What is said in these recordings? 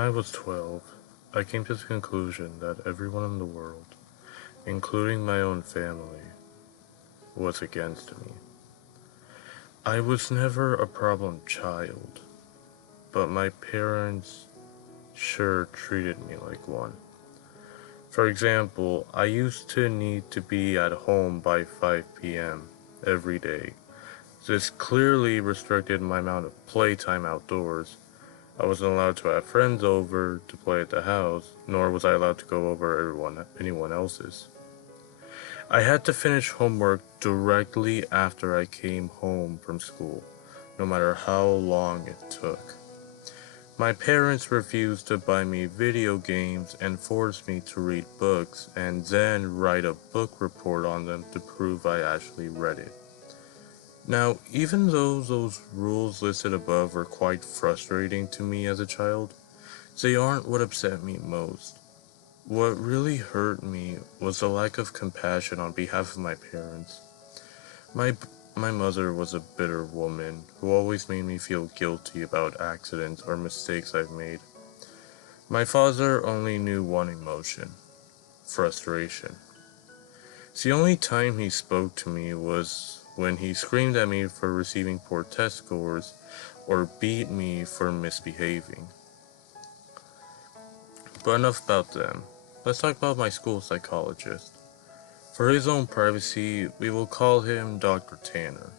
I was 12, I came to the conclusion that everyone in the world, including my own family, was against me. I was never a problem child, but my parents sure treated me like one. For example, I used to need to be at home by 5 p.m. every day. This clearly restricted my amount of playtime outdoors. I wasn't allowed to have friends over to play at the house, nor was I allowed to go over anyone else's. I had to finish homework directly after I came home from school, no matter how long it took. My parents refused to buy me video games and forced me to read books and then write a book report on them to prove I actually read it. Now, even though those rules listed above were quite frustrating to me as a child, they aren't what upset me most. What really hurt me was the lack of compassion on behalf of my parents. My my mother was a bitter woman who always made me feel guilty about accidents or mistakes I've made. My father only knew one emotion: frustration. The only time he spoke to me was when he screamed at me for receiving poor test scores or beat me for misbehaving. But enough about them. Let's talk about my school psychologist. For his own privacy, we will call him Dr. Tanner.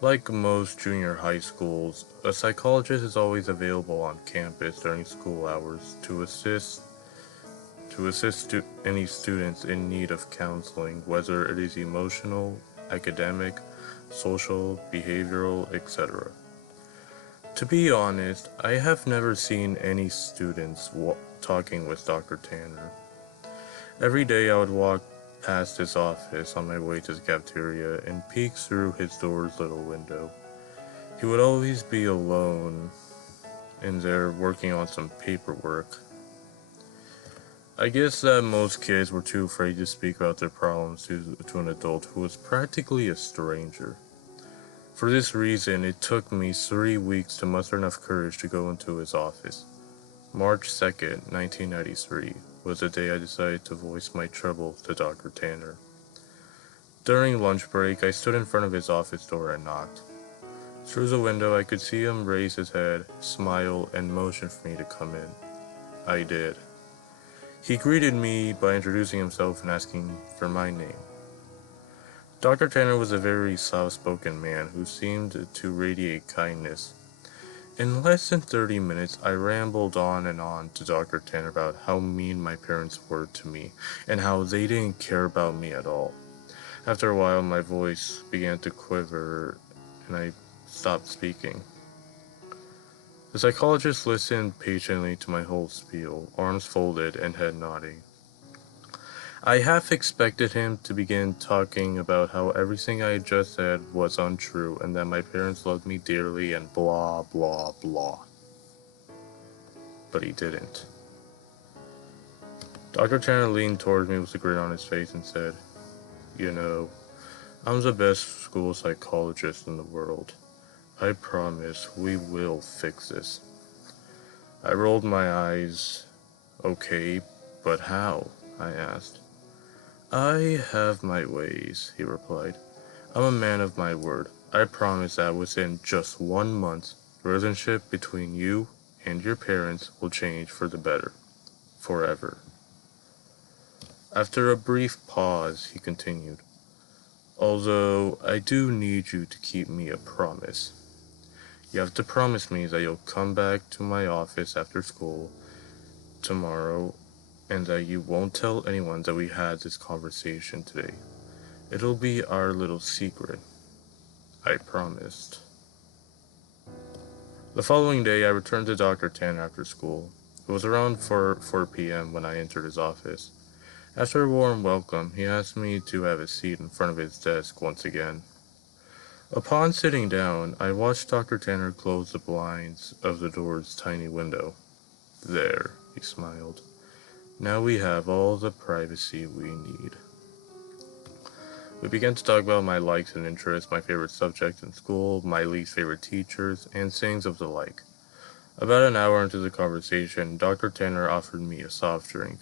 Like most junior high schools, a psychologist is always available on campus during school hours to assist any students in need of counseling, whether it is emotional, academic, social, behavioral, etc. To be honest, I have never seen any students talking with Dr. Tanner. Every day I would walk past his office on my way to the cafeteria and peek through his door's little window. He would always be alone in there working on some paperwork. I guess that most kids were too afraid to speak about their problems to an adult who was practically a stranger. For this reason, it took me 3 weeks to muster enough courage to go into his office. March 2nd, 1993, was the day I decided to voice my troubles to Dr. Tanner. During lunch break, I stood in front of his office door and knocked. Through the window, I could see him raise his head, smile, and motion for me to come in. I did. He greeted me by introducing himself and asking for my name. Dr. Tanner was a very soft-spoken man who seemed to radiate kindness. In less than 30 minutes, I rambled on and on to Dr. Tanner about how mean my parents were to me and how they didn't care about me at all. After a while, my voice began to quiver and I stopped speaking. The psychologist listened patiently to my whole spiel, arms folded and head nodding. I half expected him to begin talking about how everything I had just said was untrue and that my parents loved me dearly and blah blah blah. But he didn't. Dr. Tanner leaned towards me with a grin on his face and said, "You know, I'm the best school psychologist in the world. I promise we will fix this." I rolled my eyes. "Okay, but how?" I asked. "I have my ways," he replied. "I'm a man of my word. I promise that within just 1 month, the relationship between you and your parents will change for the better. Forever." After a brief pause, he continued, "Although I do need you to keep me a promise. You have to promise me that you'll come back to my office after school tomorrow and that you won't tell anyone that we had this conversation today. It'll be our little secret." I promised. The following day, I returned to Dr. Tan after school. It was around 4 p.m. when I entered his office. After a warm welcome, he asked me to have a seat in front of his desk once again. Upon sitting down, I watched Dr. Tanner close the blinds of the door's tiny window. "There," he smiled. "Now we have all the privacy we need." We began to talk about my likes and interests, my favorite subjects in school, my least favorite teachers, and things of the like. About an hour into the conversation, Dr. Tanner offered me a soft drink.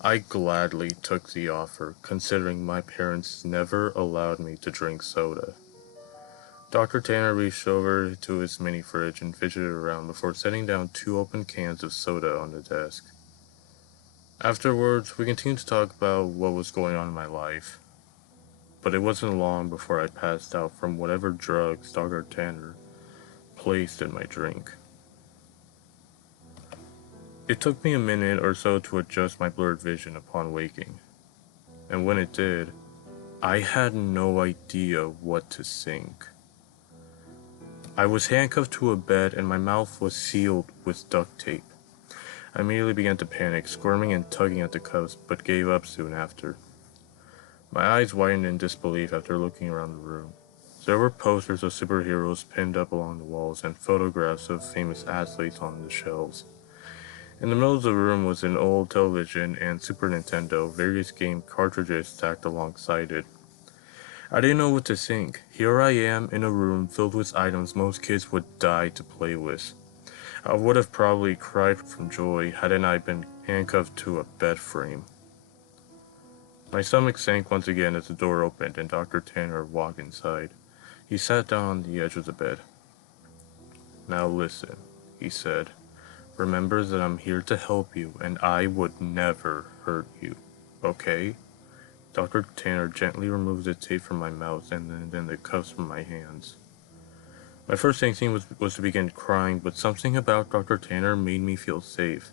I gladly took the offer, considering my parents never allowed me to drink soda. Dr. Tanner reached over to his mini fridge and fidgeted around before setting down two open cans of soda on the desk. Afterwards, we continued to talk about what was going on in my life, but it wasn't long before I passed out from whatever drugs Dr. Tanner placed in my drink. It took me a minute or so to adjust my blurred vision upon waking, and when it did, I had no idea what to think. I was handcuffed to a bed and my mouth was sealed with duct tape. I immediately began to panic, squirming and tugging at the cuffs, but gave up soon after. My eyes widened in disbelief after looking around the room. There were posters of superheroes pinned up along the walls and photographs of famous athletes on the shelves. In the middle of the room was an old television and Super Nintendo, various game cartridges stacked alongside it. I didn't know what to think. Here I am in a room filled with items most kids would die to play with. I would have probably cried from joy hadn't I been handcuffed to a bed frame. My stomach sank once again as the door opened and Dr. Tanner walked inside. He sat down on the edge of the bed. "Now listen," he said. "Remember that I'm here to help you and I would never hurt you, okay?" Dr. Tanner gently removed the tape from my mouth and then the cuffs from my hands. My first instinct was to begin crying, but something about Dr. Tanner made me feel safe.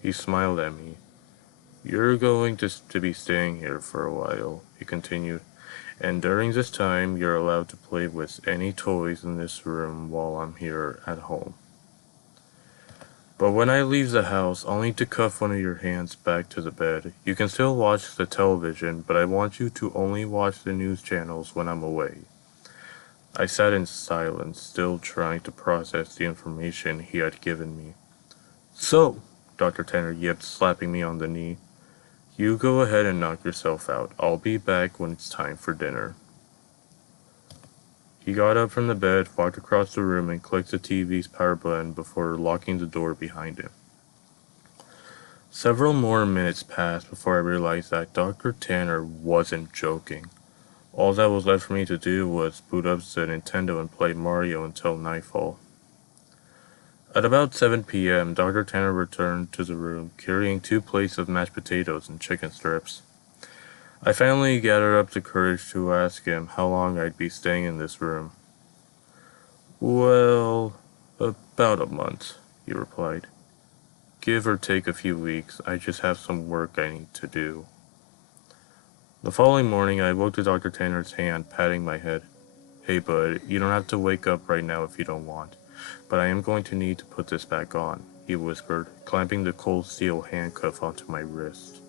He smiled at me. "You're going to be staying here for a while," he continued, "and during this time you're allowed to play with any toys in this room while I'm here at home. But when I leave the house, I'll need to cuff one of your hands back to the bed. You can still watch the television, but I want you to only watch the news channels when I'm away." I sat in silence, still trying to process the information he had given me. "So," Dr. Tanner yipped, slapping me on the knee, "you go ahead and knock yourself out. I'll be back when it's time for dinner." He got up from the bed, walked across the room, and clicked the TV's power button before locking the door behind him. Several more minutes passed before I realized that Dr. Tanner wasn't joking. All that was left for me to do was boot up the Nintendo and play Mario until nightfall. At about 7 p.m., Dr. Tanner returned to the room, carrying 2 plates of mashed potatoes and chicken strips. I finally gathered up the courage to ask him how long I'd be staying in this room. "Well, about a month," he replied. "Give or take a few weeks. I just have some work I need to do." The following morning, I woke to Dr. Tanner's hand patting my head. "Hey bud, you don't have to wake up right now if you don't want, but I am going to need to put this back on," he whispered, clamping the cold steel handcuff onto my wrist.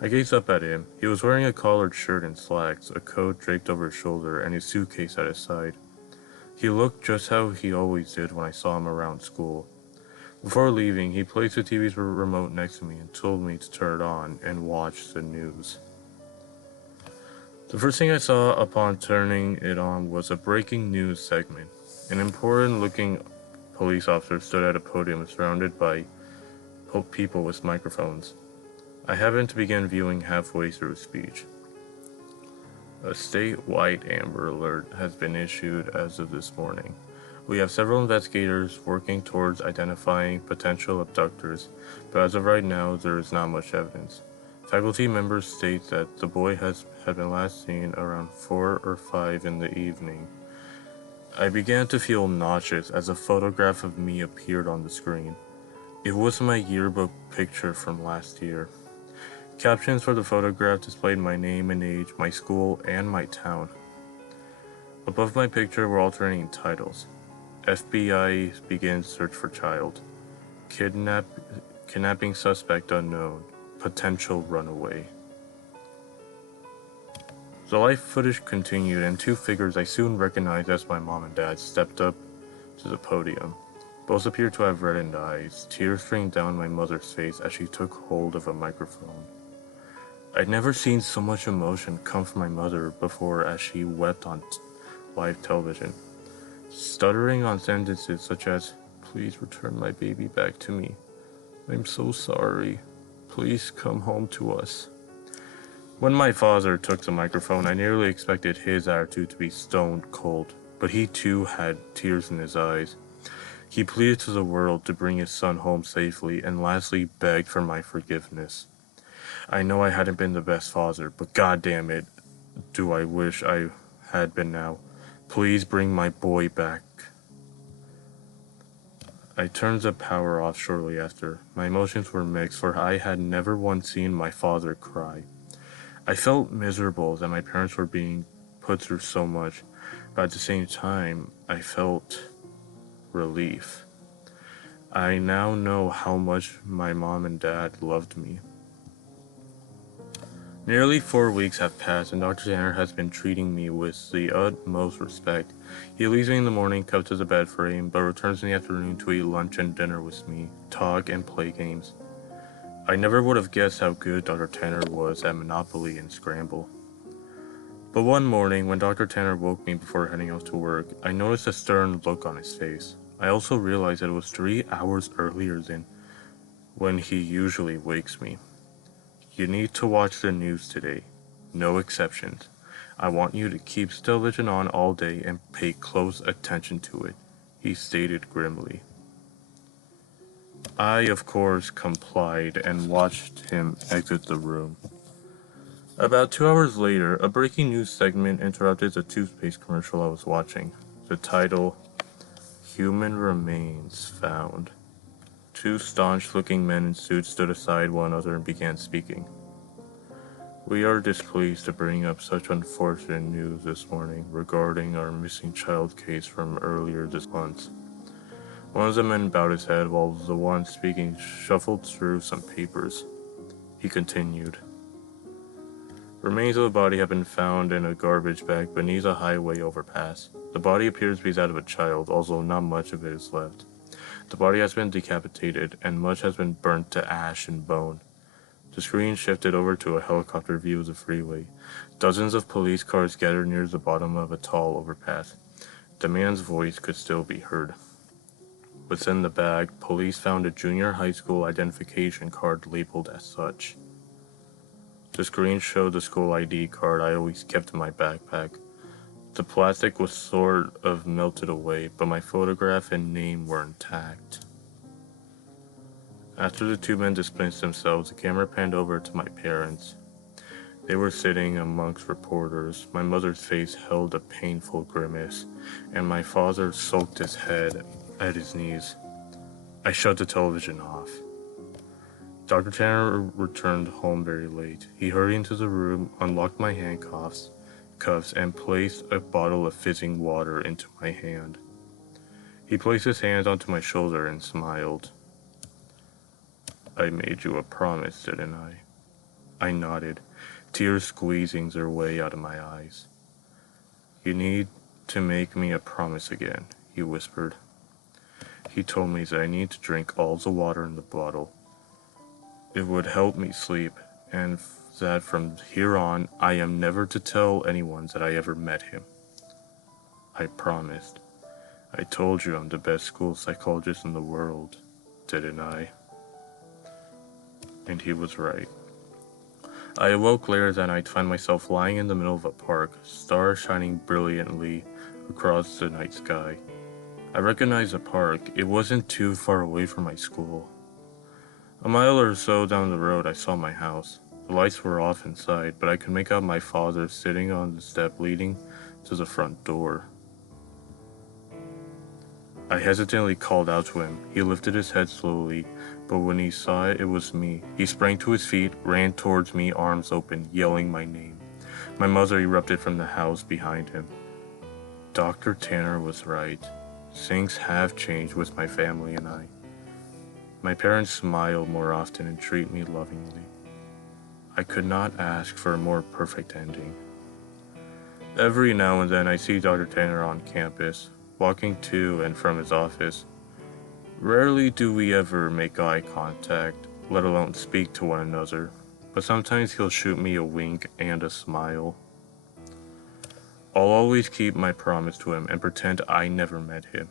I gazed up at him. He was wearing a collared shirt and slacks, a coat draped over his shoulder, and his suitcase at his side. He looked just how he always did when I saw him around school. Before leaving, he placed the TV's remote next to me and told me to turn it on and watch the news. The first thing I saw upon turning it on was a breaking news segment. An important-looking police officer stood at a podium surrounded by people with microphones. I happened to begin viewing halfway through his speech. "A statewide Amber Alert has been issued as of this morning. We have several investigators working towards identifying potential abductors, but as of right now, there is not much evidence. Faculty members state that the boy had been last seen around 4 or 5 in the evening." I began to feel nauseous as a photograph of me appeared on the screen. It was my yearbook picture from last year. Captions for the photograph displayed my name and age, my school, and my town. Above my picture were alternating titles. FBI begins search for child. Kidnapping suspect unknown. Potential runaway. The live footage continued, and 2 figures I soon recognized as my mom and dad stepped up to the podium. Both appeared to have reddened eyes. Tears streamed down my mother's face as she took hold of a microphone. I'd never seen so much emotion come from my mother before as she wept on live television, stuttering on sentences such as, please return my baby back to me. I'm so sorry. Please come home to us." When my father took the microphone, I nearly expected his attitude to be stone cold, but he too had tears in his eyes. He pleaded to the world to bring his son home safely, and lastly begged for my forgiveness. I know I hadn't been the best father, but goddamn it, do I wish I had been now. Please bring my boy back. I turned the power off shortly after. My emotions were mixed, for I had never once seen my father cry. I felt miserable that my parents were being put through so much, but at the same time, I felt relief. I now know how much my mom and dad loved me. Nearly 4 weeks have passed, and Dr. Tanner has been treating me with the utmost respect. He leaves me in the morning, cuffed to the bed frame, but returns in the afternoon to eat lunch and dinner with me, talk, and play games. I never would have guessed how good Dr. Tanner was at Monopoly and Scramble. But one morning, when Dr. Tanner woke me before heading out to work, I noticed a stern look on his face. I also realized that it was 3 hours earlier than when he usually wakes me. "You need to watch the news today. No exceptions. I want you to keep television on all day and pay close attention to it," he stated grimly. I, of course, complied and watched him exit the room. About 2 hours later, a breaking news segment interrupted the toothpaste commercial I was watching. The title, "Human Remains Found." 2 staunch-looking men in suits stood aside one another and began speaking. "We are displeased to bring up such unfortunate news this morning regarding our missing child case from earlier this month." One of the men bowed his head while the one speaking shuffled through some papers. He continued, "Remains of the body have been found in a garbage bag beneath a highway overpass. The body appears to be that of a child, although not much of it is left. The body has been decapitated, and much has been burnt to ash and bone." The screen shifted over to a helicopter view of the freeway. Dozens of police cars gathered near the bottom of a tall overpass. The man's voice could still be heard. Within the bag, police found a junior high school identification card labeled as such. The screen showed the school ID card I always kept in my backpack. The plastic was sort of melted away, but my photograph and name were intact. After the 2 men dispensed themselves, the camera panned over to my parents. They were sitting amongst reporters. My mother's face held a painful grimace, and my father sulked his head at his knees. I shut the television off. Dr. Tanner returned home very late. He hurried into the room, unlocked my handcuffs, and placed a bottle of fizzing water into my hand. He placed his hand onto my shoulder and smiled. "I made you a promise, didn't I?" I nodded, tears squeezing their way out of my eyes. "You need to make me a promise again," he whispered. He told me that I need to drink all the water in the bottle. It would help me sleep, and that from here on, I am never to tell anyone that I ever met him. I promised. I told you I'm the best school psychologist in the world, didn't I? And he was right. I awoke later that night to find myself lying in the middle of a park, stars shining brilliantly across the night sky. I recognized the park. It wasn't too far away from my school. A mile or so down the road, I saw my house. The lights were off inside, but I could make out my father sitting on the step leading to the front door. I hesitantly called out to him. He lifted his head slowly, but when he saw it was me, he sprang to his feet, ran towards me, arms open, yelling my name. My mother erupted from the house behind him. Dr. Tanner was right. Things have changed with my family and I. My parents smile more often and treat me lovingly. I could not ask for a more perfect ending. Every now and then I see Dr. Tanner on campus, walking to and from his office. Rarely do we ever make eye contact, let alone speak to one another, but sometimes he'll shoot me a wink and a smile. I'll always keep my promise to him and pretend I never met him.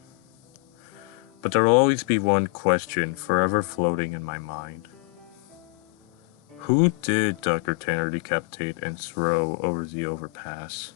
But there will always be one question forever floating in my mind. Who did Dr. Tanner decapitate and throw over the overpass?